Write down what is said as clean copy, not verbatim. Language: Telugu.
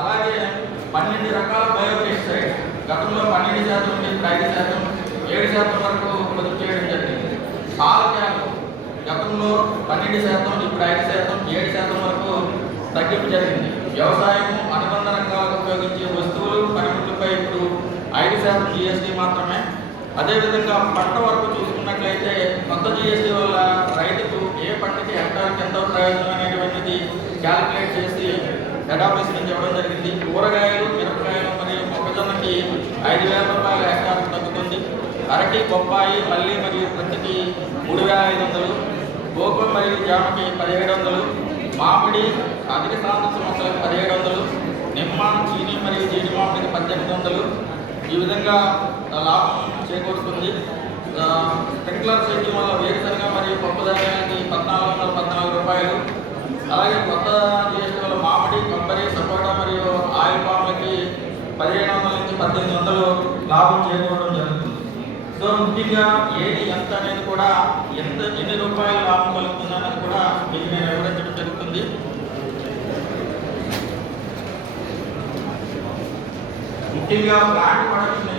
అలాగే 12 రకాల బయోపెస్టిసైడ్స్ గతంలో 12% నుండి 5%, 7% వరకు పొదుపు చేయడం జరిగింది. పాలక్యాలు గతంలో 12%, ఇప్పుడు 5%, 7% వరకు తగ్గింపు జరిగింది. వ్యవసాయం అనుబంధ రంగాలకు ఉపయోగించే వస్తువులు పనిముట్లపై ఇప్పుడు 5% GST మాత్రమే. అదేవిధంగా పంట వరకు చూసుకున్నట్లయితే కొత్త GST వల్ల రైతుకు ఏ పంటకి హెక్టార్కి ఎంతో ప్రయోజనం అనేటువంటిది క్యాలిక్యులేట్ చేసి హెడ్ ఆఫీస్ నుంచి ఇవ్వడం జరిగింది. కూరగాయలు, మిరపకాయలు మరియు మొక్కజొన్నకి 5,000 రూపాయల హెక్టార్కు తగ్గుతుంది. అరటి, బొప్పాయి, మల్లి మరియు ప్రతికి 3,500, గోకు మరియు జామకి 1,700, మామిడి అధిక సాంద్రత మొక్కలకు 1,700, నిమ్మ, చీని మరియు జీడి మామిడికి 1,800. ఈ విధంగా లాభం చేకూరుతుంది. స్ప్రింక్లర్ సైకిల్ వల్ల వేరుశనగ మరియు పప్పు ధాన్యానికి 1,414 రూపాయలు. అలాగే కొత్త GST వల్ల మామిడి, కొబ్బరి, సపోటా మరియు ఆయిల్ పామ్లకి 1,500 నుంచి 1,800 లాభం చేకూరడం జరుగుతుంది. సో ముఖ్యంగా ఏది ఎంత అనేది కూడా ఎన్ని రూపాయల లాభం కలుగుతుంది అనేది కూడా మీకు నేను వివరించడం జరుగుతుంది. ముఖ్యంగా ప్లాంట్ ప్రొడక్షన్